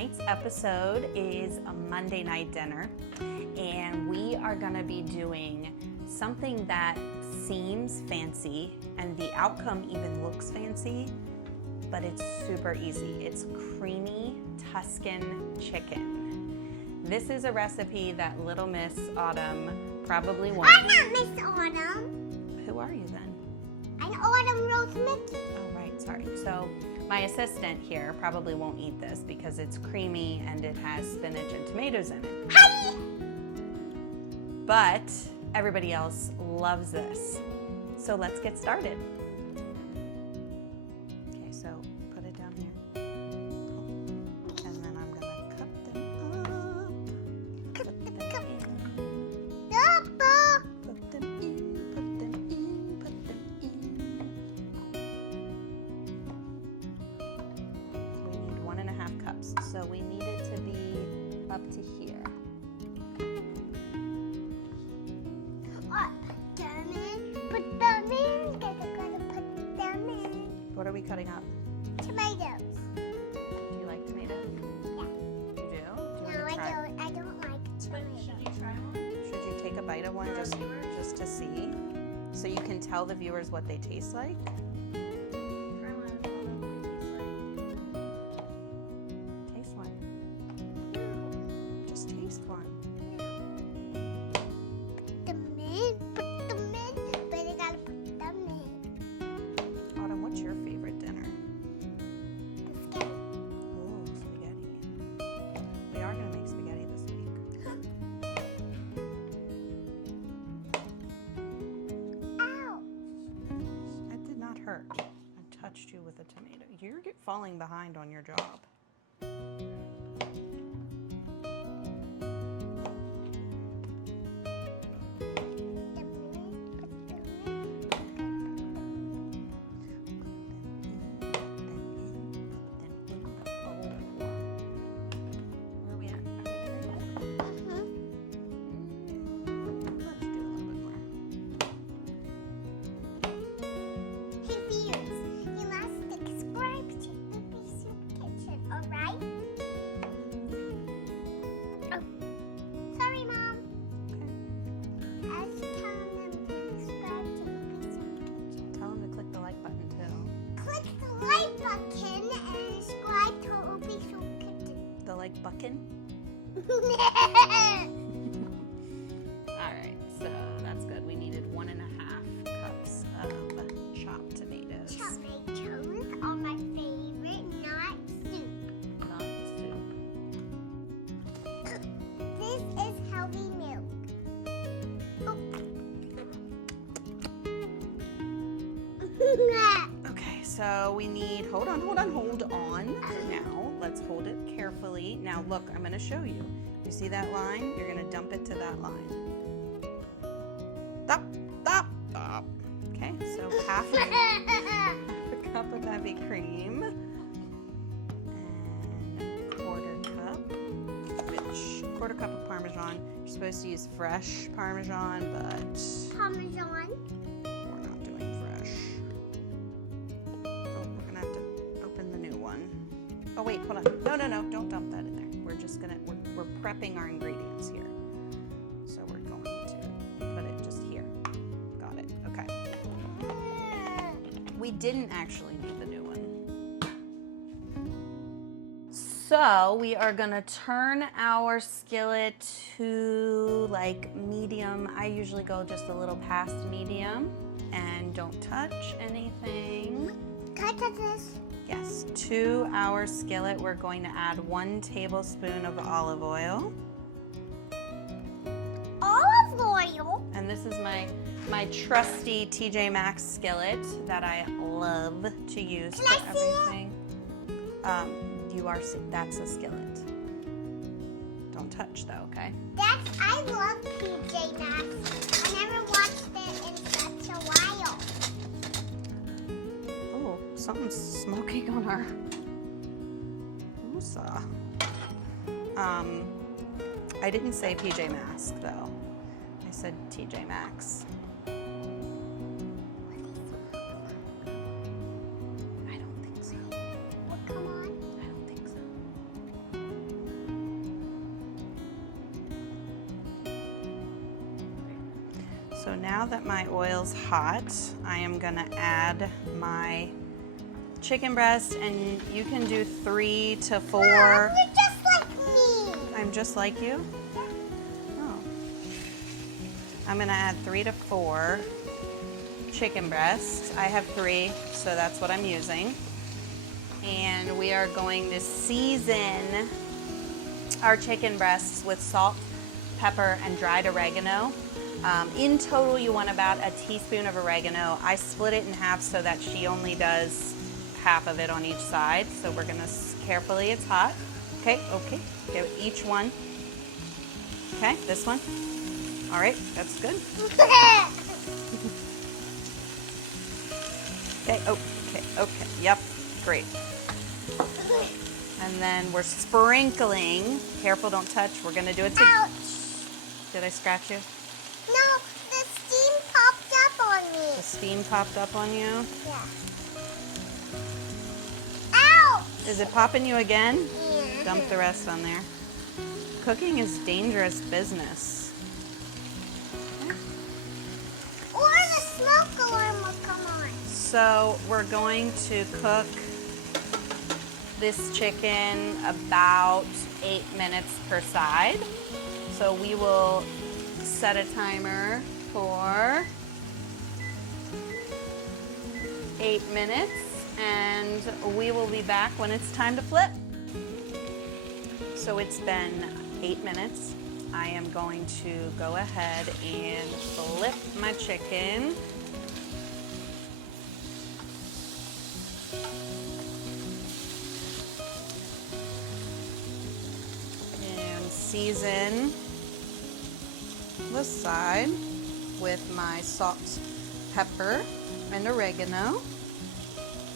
tonight's episode is a Monday night dinner, and we are gonna be doing something that seems fancy and the outcome even looks fancy, but it's super easy. It's Creamy Tuscan Chicken. This is a recipe that little Miss Autumn probably won't. I'm not Miss Autumn. Who are you then? I'm Autumn Rose Mickey. Oh, right, sorry. So my assistant here probably won't eat this because it's creamy and it has spinach and tomatoes in it. Hi! But everybody else loves this. So let's get started. Okay, so put it down here. And then I'm gonna cut them up. Put them in. Put them in, put them in, put them in. We need 1.5 cups. So we need it to be up to here. What are we cutting up? Tomatoes. Do you like tomatoes? Yeah. You do? No, I don't like tomatoes. Should you try one? Should you take a bite of one just to see? So you can tell the viewers what they taste like? Try one and tell them what it tastes like. Taste one. Just taste one. Put them in, but I gotta put them in. Autumn, what's your favorite dinner? Spaghetti. Oh, spaghetti. We are going to make spaghetti this week. Ow! That did not hurt. I touched you with a tomato. You're falling behind on your job. Where are we at? Let's do a little bit more. Hey viewers, you must subscribe to Oopy Soup Kitchen, alright? Oh, sorry Mom. I was telling them to subscribe to Oopy Soup Kitchen. Tell them to click the like button too. Click the like button and subscribe to Oopy Soup Kitchen. The like button? Alright, so that's good. We needed 1.5 cups of chopped tomatoes. Tomatoes are my favorite, not soup. Not soup. This is healthy milk. Oh. Okay, so we need, hold on. Now, let's hold it carefully. Now look, I'm gonna show you. You see that line? You're gonna dump it to that line. Stop, stop, stop. Okay, so half a cup of heavy cream. And quarter cup of Parmesan. You're supposed to use fresh Parmesan, but Parmesan. we're not doing fresh. Oh, we're gonna have to open the new one. Oh wait, hold on. No, don't dump that in there. We're just gonna, we're prepping our ingredients here. So we're going to put it just here. Got it, okay. We didn't actually need the new one. So we are gonna turn our skillet to like medium. I usually go just a little past medium, and don't touch anything. Can I touch this? Yes, to our skillet, we're going to add 1 tablespoon of olive oil. Olive oil? And this is my trusty TJ Maxx skillet that I love to use Can for I see it? everything. That's a skillet. Don't touch though, okay? I love PJ Maxx. I never watched it in such a while. Oh, something's smoking on our moussa. I didn't say PJ Maxx though. I said TJ Maxx. I don't think so. Well, come on. I don't think so. So now that my oil's hot, I am gonna add my chicken breast, and you can do 3 to 4. Mom, you're just like me. I'm just like you? Oh. I'm gonna add 3 to 4 chicken breasts. I have 3, so that's what I'm using. And we are going to season our chicken breasts with salt, pepper, and dried oregano. In total, you want about a teaspoon of oregano. I split it in half so that she only does half of it on each side. So we're gonna carefully, it's hot. Okay, give each one. Okay, this one. All right, that's good. Okay, yep, great. And then we're sprinkling. Careful, don't touch. We're gonna do it together. Ouch. Did I scratch you? No, the steam popped up on me. The steam popped up on you? Yeah. Ouch! Is it popping you again? Yeah. Dump the rest on there. Cooking is dangerous business. Or the smoke alarm will come on. So we're going to cook this chicken about 8 minutes per side. So we will set a timer for 8 minutes, and we will be back when it's time to flip. So it's been 8 minutes. I am going to go ahead and flip my chicken. And season the side with my salt, pepper, and oregano.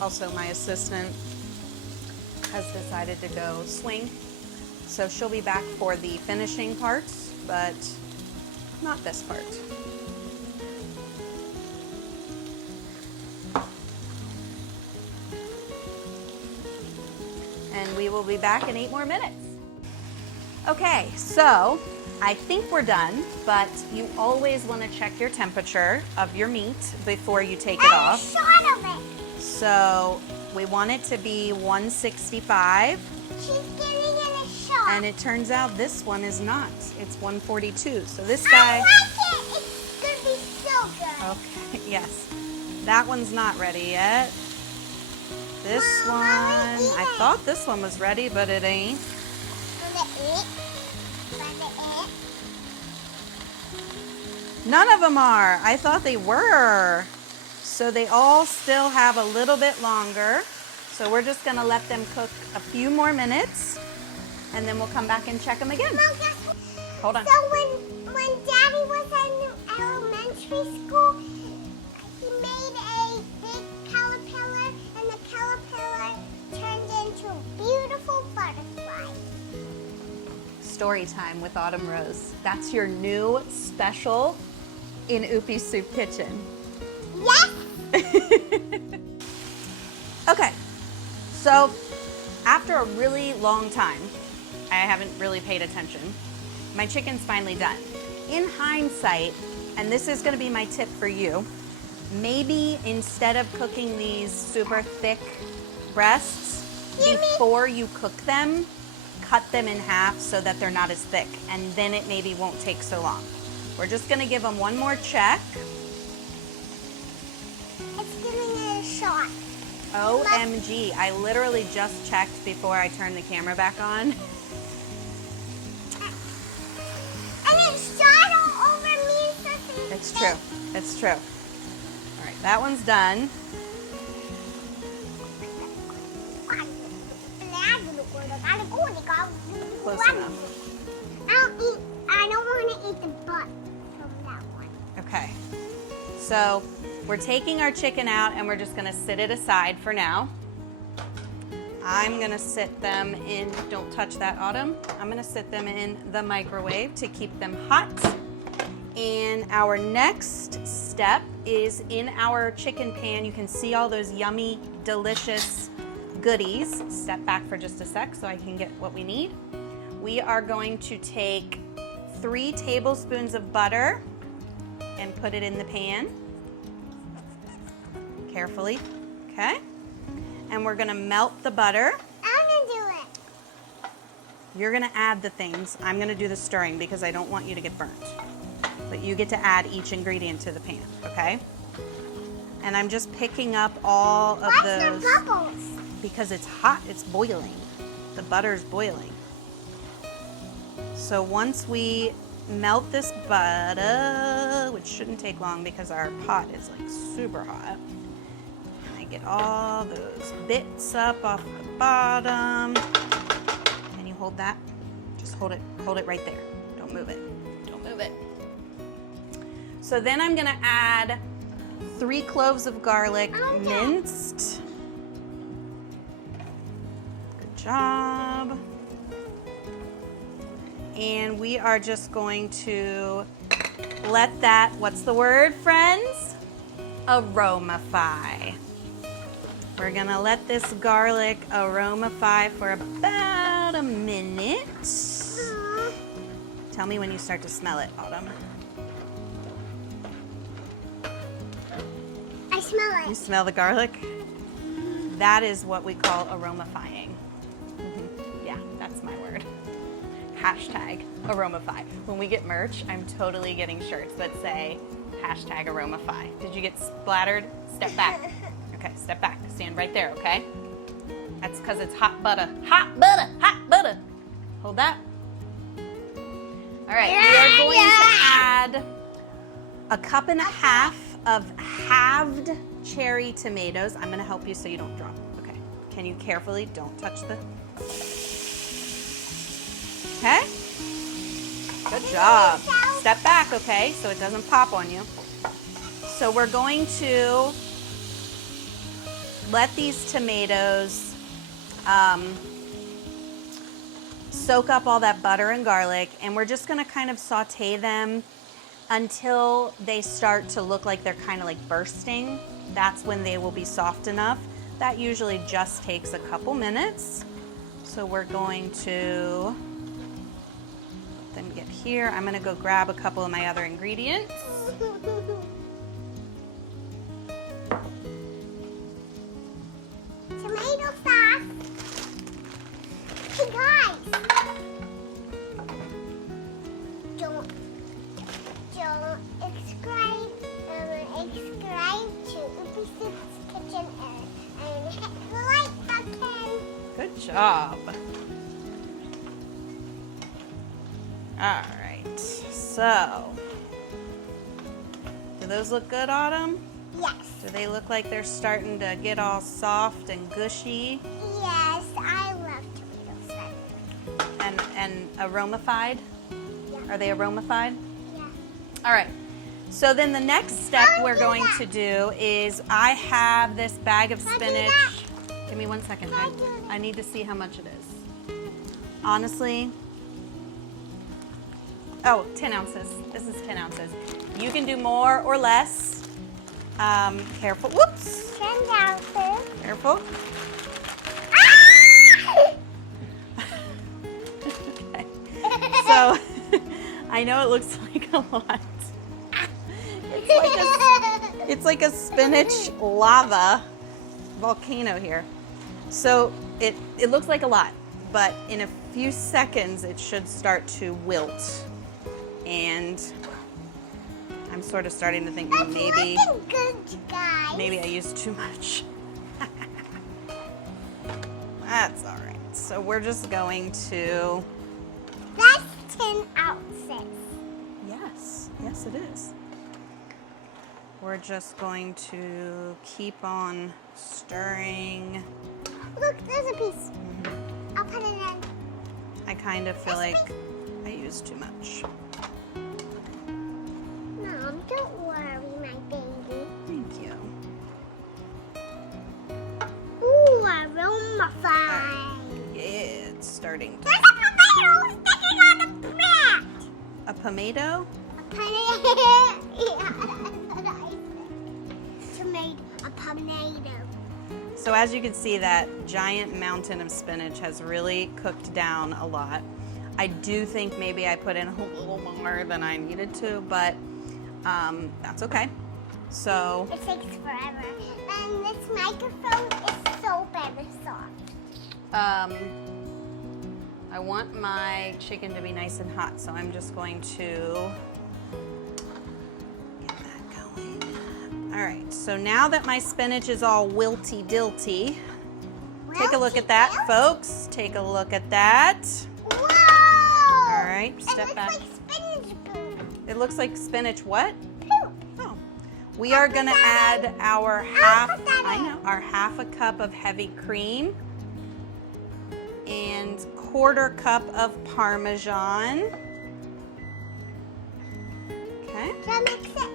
Also, my assistant has decided to go swing, so she'll be back for the finishing parts, but not this part. And we will be back in 8 more minutes. Okay, so I think we're done, but you always want to check your temperature of your meat before you take it off. A shot of it. So we want it to be 165. She's giving it a shot. And it turns out this one is not. It's 142. So this I guy, like it. It's going to be so good. okay, yes. That one's not ready yet. This Mom, one, I wanna eat I it. thought this one was ready, but it ain't. None of them are. I thought they were. So they all still have a little bit longer. So we're just gonna let them cook a few more minutes, and then we'll come back and check them again. Mom, guess what? Hold on. So when Daddy was in elementary school, he made a big caterpillar, and the caterpillar turned into a beautiful butterfly. Story time with Autumn Rose. That's your new special in Oopy Soup Kitchen. Yes. Okay, so after a really long time, I haven't really paid attention, my chicken's finally done. In hindsight, and this is gonna be my tip for you, maybe instead of cooking these super thick breasts, before you cook them, cut them in half so that they're not as thick, and then it maybe won't take so long. We're just gonna give them one more check. It's giving it a shot. OMG, I literally just checked before I turned the camera back on. And it shot all over me. It's true, it's true. All right, that one's done. Close enough. I don't want to eat the butt from that one. Okay, so we're taking our chicken out and we're just gonna sit it aside for now. I'm gonna sit them in, don't touch that, Autumn. I'm gonna sit them in the microwave to keep them hot. And our next step is in our chicken pan. You can see all those yummy, delicious goodies. Step back for just a sec so I can get what we need. We are going to take 3 tablespoons of butter. and put it in the pan. Carefully, okay? And we're gonna melt the butter. I'm gonna do it. You're gonna add the things. I'm gonna do the stirring because I don't want you to get burnt. But you get to add each ingredient to the pan, okay? And I'm just picking up all of What's those. the bubbles? Because it's hot, it's boiling. The butter's boiling. So once we melt this butter, which shouldn't take long because our pot is like super hot, and I get all those bits up off the bottom. Can you hold that? Just hold it right there. Don't move it. Don't move it. So then I'm gonna add 3 cloves of garlic minced. Good job. And we are just going to let that, what's the word, friends? Aromify. We're gonna let this garlic aromify for about a minute. Tell me when you start to smell it, Autumn. I smell You it. smell the garlic? That is what we call aromifying. Yeah, that's my word. Hashtag aromify. When we get merch, I'm totally getting shirts that say hashtag aromify. Did you get splattered? Step back. Okay, step back. Stand right there, okay? That's because it's hot butter. Hot butter! Hot butter! Hold that. All right, we are going to add a cup and a half of halved cherry tomatoes. I'm gonna help you so you don't drop. Okay, can you carefully, don't touch the... Okay? Good job. Step back, okay, so it doesn't pop on you. So we're going to let these tomatoes soak up all that butter and garlic, and we're just gonna kind of saute them until they start to look like they're kind of like bursting. That's when they will be soft enough. That usually just takes a couple minutes. So we're going to let them get here. I'm gonna go grab a couple of my other ingredients. Tomato sauce. Hey guys. Don't subscribe to Oopy Kitchen and hit the like button. Good job. All right, so do those look good, Autumn? Yes. Do they look like they're starting to get all soft and gushy Yes, I love tomato sauce. and aromified? Yeah. Are they aromified? Yeah. All right. So then the next step Don't we're do going that. to do is I have this bag of Don't do spinach. that. Give me 1 second. Don't do that. I need to see how much it is. Honestly, oh, 10 ounces. This is 10 ounces. You can do more or less. Careful. Whoops. 10 ounces. Careful. Ah! Okay. So I know it looks like a lot. It's like a spinach lava volcano here. So it looks like a lot, but in a few seconds it should start to wilt. And I'm sort of starting to think That's maybe looking good, guys. I used too much. That's all right. So we're just going to, That's 10 ounces. yes it is. We're just going to keep on stirring. Look, there's a piece. I'll put it in. I kind of feel like I used too much. Mom, don't worry, my baby. Thank you. Ooh, aromify. Yeah, it's starting to. There's a tomato sticking on the plant. A pomado? A tomato. Yeah, that's what I said. A tomato. So as you can see, that giant mountain of spinach has really cooked down a lot. I do think maybe I put in a little more than I needed to, but that's okay. So It takes forever. And this microphone is so very soft. I want my chicken to be nice and hot, so I'm just going to get that going. All right, so now that my spinach is all wilty-dilty, take a look at that, folks. Take a look at that. Whoa! All right, step back. It looks like spinach poop. It looks like spinach what? Poop. Oh. We are gonna add our half a cup of heavy cream and quarter cup of Parmesan. Okay. Can I mix it?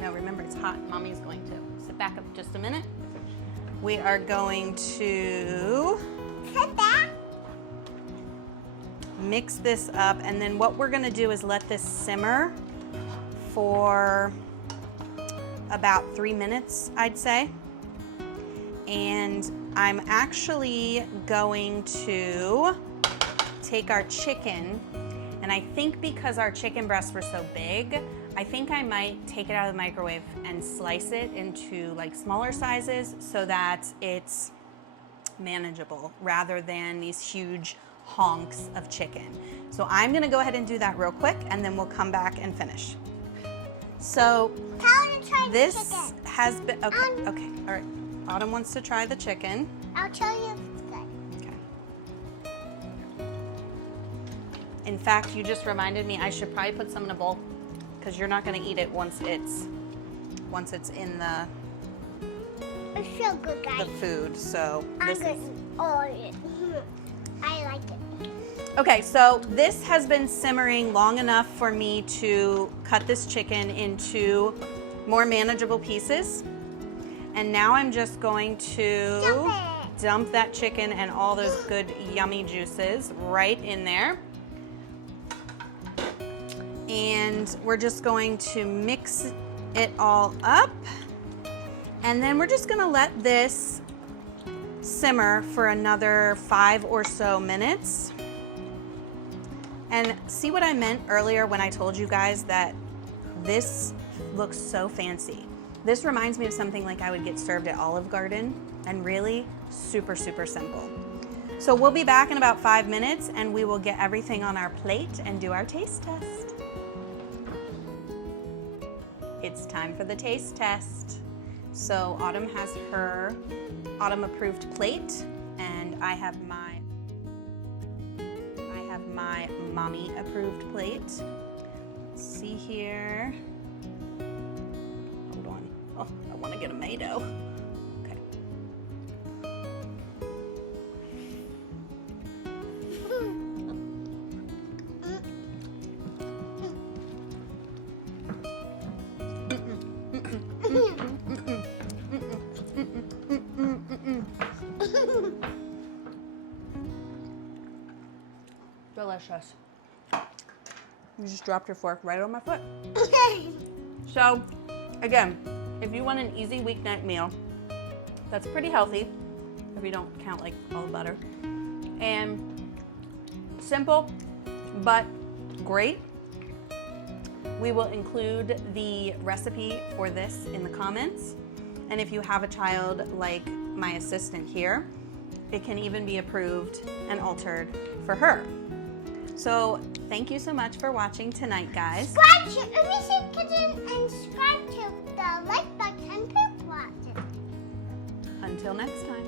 No, remember it's hot. Mommy's going to. Sit back up just a minute. We are going to Sit back. mix this up, and then what we're gonna do is let this simmer for about 3 minutes, I'd say. And I'm actually going to take our chicken, and I think because our chicken breasts were so big, I think I might take it out of the microwave and slice it into like smaller sizes so that it's manageable rather than these huge honks of chicken. So I'm gonna go ahead and do that real quick, and then we'll come back and finish. So Tell her to try the this chicken. has been, okay, all right. Autumn wants to try the chicken. I'll tell you if it's good. Okay. In fact, you just reminded me I should probably put some in a bowl because you're not going to eat it once it's in the It's so good, guys. food. So I'm this gonna is eat all of it. I like it. okay. So this has been simmering long enough for me to cut this chicken into more manageable pieces. And now I'm just going to dump that chicken and all those good yummy juices right in there. And we're just going to mix it all up. And then we're just gonna let this simmer for another 5 or so minutes. And see what I meant earlier when I told you guys that this looks so fancy. This reminds me of something like I would get served at Olive Garden, and really super, super simple. So we'll be back in about 5 minutes, and we will get everything on our plate and do our taste test. It's time for the taste test. So Autumn has her Autumn approved plate, and I have my mommy approved plate. Let's see here. Hold on. Oh, I want to get a tomato. Okay. Delicious. You just dropped your fork right on my foot. So, again, if you want an easy weeknight meal that's pretty healthy, if you don't count like all the butter, and simple but great, we will include the recipe for this in the comments. And if you have a child like my assistant here, it can even be approved and altered for her. So thank you so much for watching tonight, guys. Subscribe to Oopy Kitchen and subscribe to the like button and poop button. Until next time.